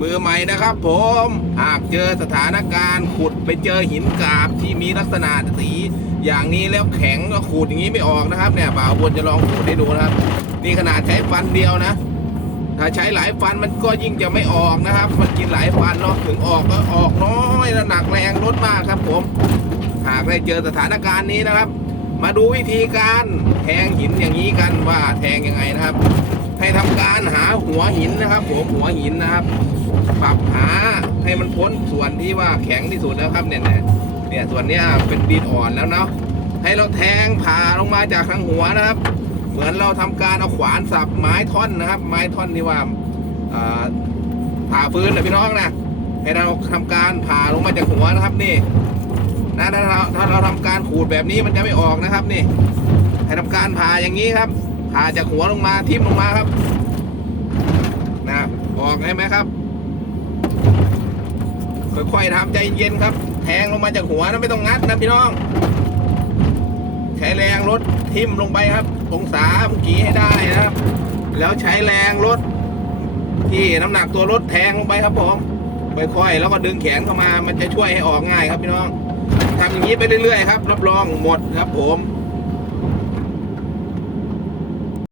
มือใหม่นะครับผมหากเจอสถานการณ์ขุดไปเจอหินกราบที่มีลักษณะสีอย่างนี้แล้วแข็งก็ขูดอย่างนี้ไม่ออกนะครับเนี่ยบ่าวบนจะลองขูดให้ดูนะครับ นี่ขนาดใช้ฟันเดียวนะ ถ้าใช้หลายฟันมันก็ยิ่งจะไม่ออกนะครับ มันกินหลายฟันเนาะถึงออกก็ออกน้อยและหนักแรงลดมากครับผมหากได้เจอสถานการณ์นี้นะครับ มาดูวิธีการแทงหินอย่างนี้กันว่าแทงยังไงนะครับ หัวหินนะครับผมหัวหินนะครับ ปรับหาให้มันพ้นส่วนที่ว่าแข็งที่สุดแล้วครับเนี่ยเนี่ยส่วนนี้เป็นดินอ่อนแล้วเนาะให้เราแทงผ่าลงมาจากทางหัวนะครับ เหมือนเราทำการเอาขวานสับไม้ท่อนนะครับ ไม้ท่อนที่ว่าผ่าฟืนนะพี่น้องนะให้เราทำการผ่าลงมาจากหัวนะครับนี่นะถ้าเราถ้าเราทำการขูดแบบนี้มันจะไม่ออกนะครับนี่ ให้ทำการผ่าอย่างนี้ครับผ่าจากหัวลงมาทิ่มลงมาครับ อกได้ไหมครับค่อยๆทำใจเย็นครับ แทงลงมาจากหัวนะไม่ต้องงัดนะพี่น้อง ใช้แรงรถทิ่มลงไปครับองศาเมื่อกี้ให้ได้นะครับ แล้วใช้แรงรถที่น้ำหนักตัวรถแทงลงไปครับผมค่อยๆแล้วก็ดึงแขนเข้ามา มันจะช่วยให้ออกง่ายครับพี่น้องทำอย่างนี้ไปเรื่อยๆครับ รับรองหมดครับผม